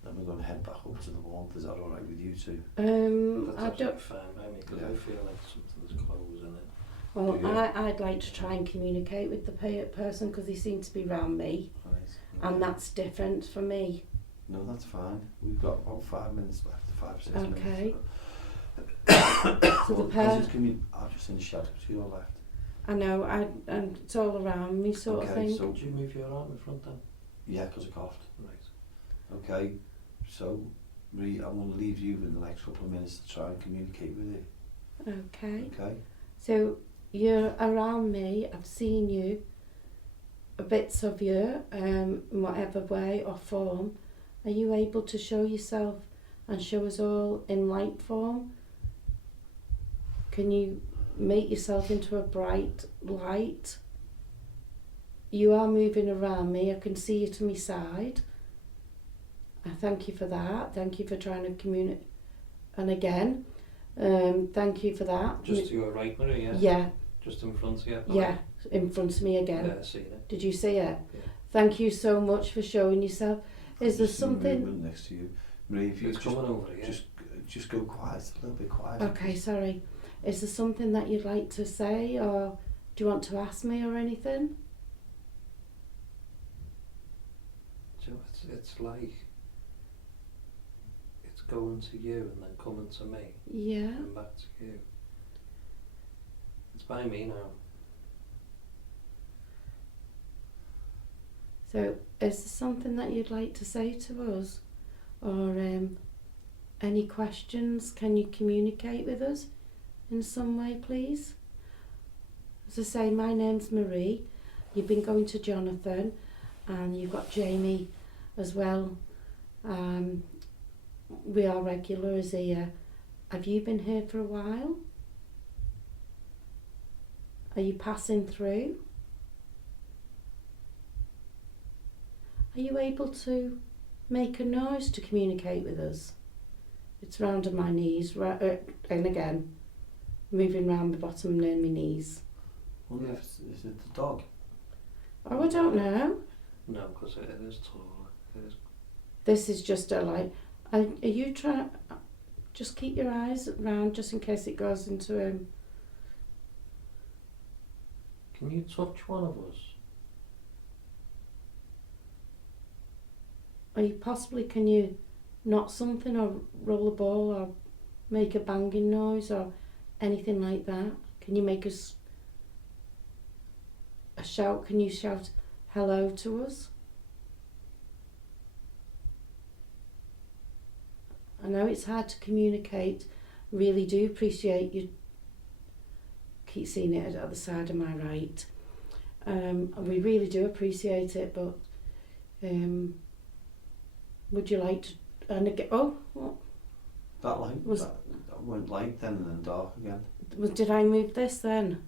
Then we're going to head back up to the warmth. Is that alright with you two? That's I absolutely don't. fine by me. because I feel like something's closing in. Well, I'd like to try and communicate with the person because they seem to be around me, Right. and that's different for me. No, that's fine. We've got about 5 minutes left, 5-6 minutes. Okay. So the person, I'll just in the shadow to your left. I know, and it's all around me sort of thing. So did you move your arm in front then? Yeah, because I coughed. Right. Okay, so Marie, I'm going to leave you in the next couple of minutes to try and communicate with you. Okay. Okay. So you're around me, I've seen you, bits of you, in whatever way or form. Are you able to show yourself and show us all in light form? Can you make yourself into a bright light? You are moving around me, I can see you to my side. I thank you for that, thank you for trying to communicate. And again, thank you for that. Just to your right, Marie, yeah? Yeah. Just in front of you? Yeah, in front of me again. Yeah, I see it. Did you see it? Yeah. Thank you so much for showing yourself. Is there something... movement next to you. Marie, if you it's coming over here. Just go quiet, a little bit quiet. Okay, sorry. Is there something that you'd like to say, or do you want to ask me or anything? So it's like it's going to you and then coming to me. Yeah. And back to you. It's by me now. So, is there something that you'd like to say to us? Or any questions? Can you communicate with us in some way, please? As I say, my name's Marie. You've been going to Jonathan, and you've got Jamie as well. We are regulars here. Have you been here for a while? Are you passing through? Are you able to make a noise to communicate with us? It's round on my knees, and again, moving round the bottom near my knees. Wonder if is it the dog? Oh, I don't know. No, because it is taller. It is. This is just a light. Are you trying? Just keep your eyes round, just in case it goes into Can you touch one of us? Or you possibly, can you knock something or roll a ball or make a banging noise or anything like that? Can you make a shout? Can you shout hello to us? I know it's hard to communicate. Really do appreciate you. Keep seeing it at the side of my right. And we really do appreciate it, but would you like to... And again, oh, what? That light that went light then and then dark again. Did I move this then?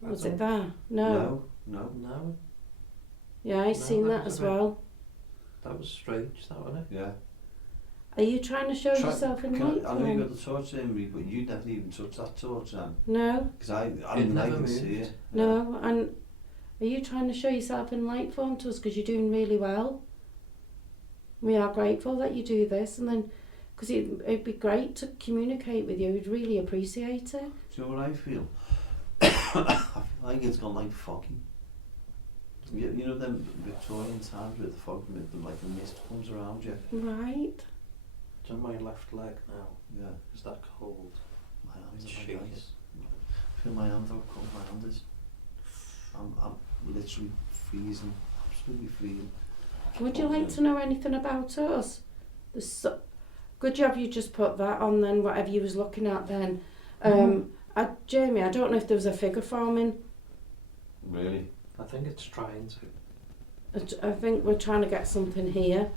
Was it that? No. No. Yeah, I seen that as well. That was strange, that wasn't it? Yeah. Are you trying to show yourself in light? I know you got the torch in me, but you never even touched that torch then. No. Because I can see it. No, and are you trying to show yourself in light form to us? Because you're doing really well. We are grateful that you do this, and then because it'd be great to communicate with you. We'd really appreciate it. Do you know what I feel? I feel like it's gone like foggy. You know them Victorian times with the fog, like the mist comes around you. Right. It's on my left leg now. Yeah. Is that cold? My hands It's are shaking. like I feel my hands how cold my hand is. I'm literally freezing, absolutely freezing. Would you like to know anything about us? Good job you just put that on then, whatever you was looking at then. Jamie, I don't know if there was a figure forming. Really? I think it's trying to. I think we're trying to get something here.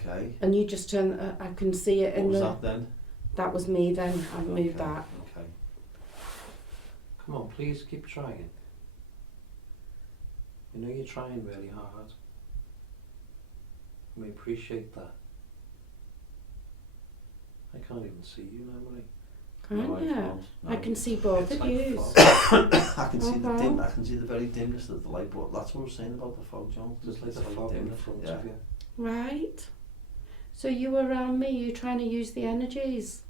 Okay. And you just turn, I can see it in the... What was that then? That was me then, I've moved that. Okay. Come on, please keep trying. You know you're trying really hard. We appreciate that. I can't even see you now, Marie. Can't you? No. I can see both of you. I can see the dim. I can see the very dimness of the light. But that's what I was saying about the fog, John. There's like a fog in the front of you. Right. So you around me, you're trying to use the energies.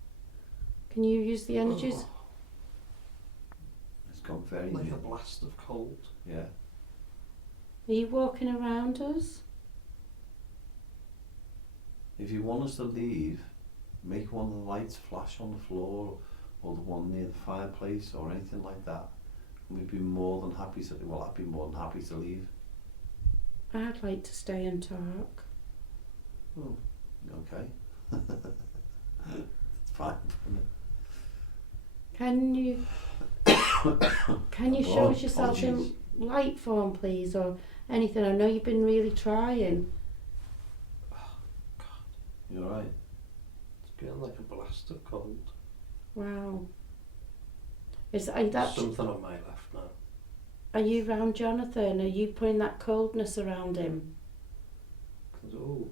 Can you use the energies? Oh, It's gone very like a blast of cold. Yeah. Are you walking around us? If you want us to leave, make one of the lights flash on the floor or the one near the fireplace or anything like that. We'd be more than happy to, well, I'd be more than happy to leave. I'd like to stay and talk. Oh, okay. It's fine. Can you show us yourself in light form, please, or anything? I know you've been really trying. You're right. It's getting like a blast of cold. Wow. Is that Something on my left now. Are you round Jonathan? Are you putting that coldness around him? Oh.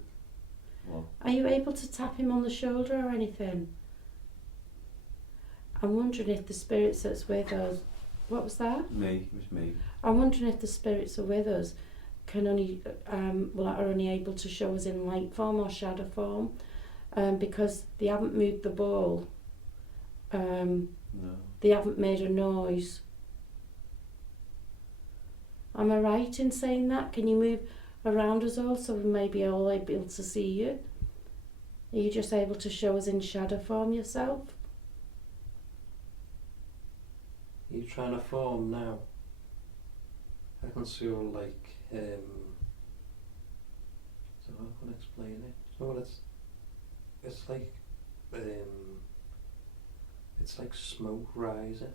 What? Are you able to tap him on the shoulder or anything? I'm wondering if the spirits that's with us. What was that? Me. It was me. I'm wondering if the spirits are with us. Can only are only able to show us in light form or shadow form, because they haven't moved the ball. No. They haven't made a noise. Am I right in saying that? Can you move around us all so we may be all able to see you? Are you just able to show us in shadow form yourself? Are you trying to form now? I can see all like so how can I explain it? You know what it's like it's like smoke rising.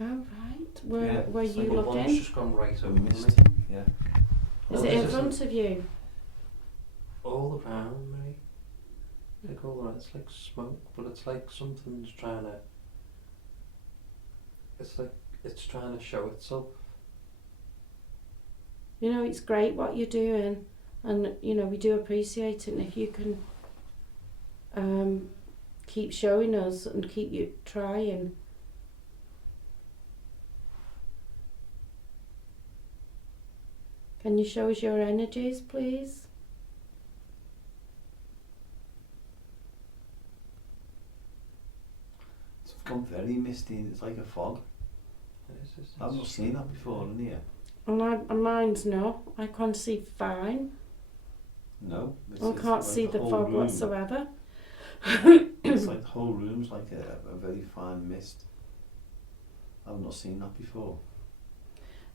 Oh right. Where it's you Like one's looking? just gone right So over mist. me. Yeah. Is it in front of you? All around me. Like all around, it's like smoke, but it's like something's trying to. It's like it's trying to show itself. You know, it's great what you're doing, and you know we do appreciate it. And if you can keep showing us and keep you trying. Can you show us your energies, please? It's gone very misty. It's like a fog. I've not seen that before in here. And mine's no. I can't see fine. No. I can't see the whole fog room. whatsoever. It's like the whole room's like a very fine mist. I've not seen that before.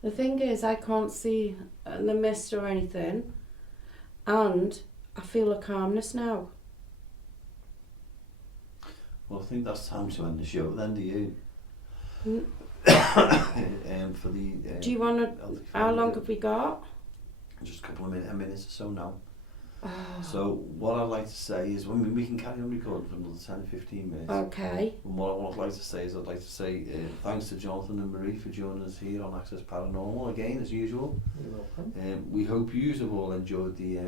The thing is, I can't see the mist or anything, and I feel a calmness now. Well, I think that's time to end the show then, do you? For the Do you want to? How long have we got? Just a couple of minutes or so now. Oh. So what I'd like to say is, when we can carry on recording for another 10 or 15 minutes. Okay. And what I'd like to say is, I'd like to say thanks to Jonathan and Marie for joining us here on Access Paranormal again, as usual. You're welcome. We hope you have all enjoyed the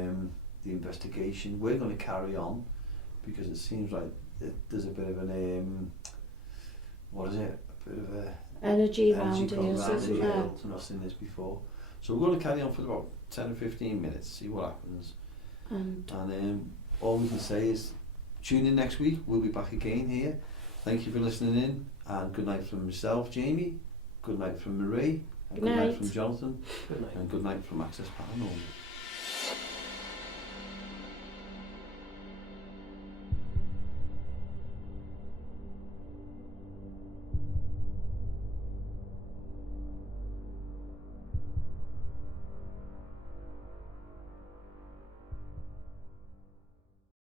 investigation. We're going to carry on because it seems like there's a bit of an what is it? A bit of a Energy around coming us, around isn't here. there? I've not seen this before. So we're going to carry on for about 10 or 15 minutes, see what happens. And all we can say is tune in next week. We'll be back again here. Thank you for listening in, and good night from myself, Jamie. Good night from Marie. And good night from Jonathan. Good night. And good night from Access Paranormal.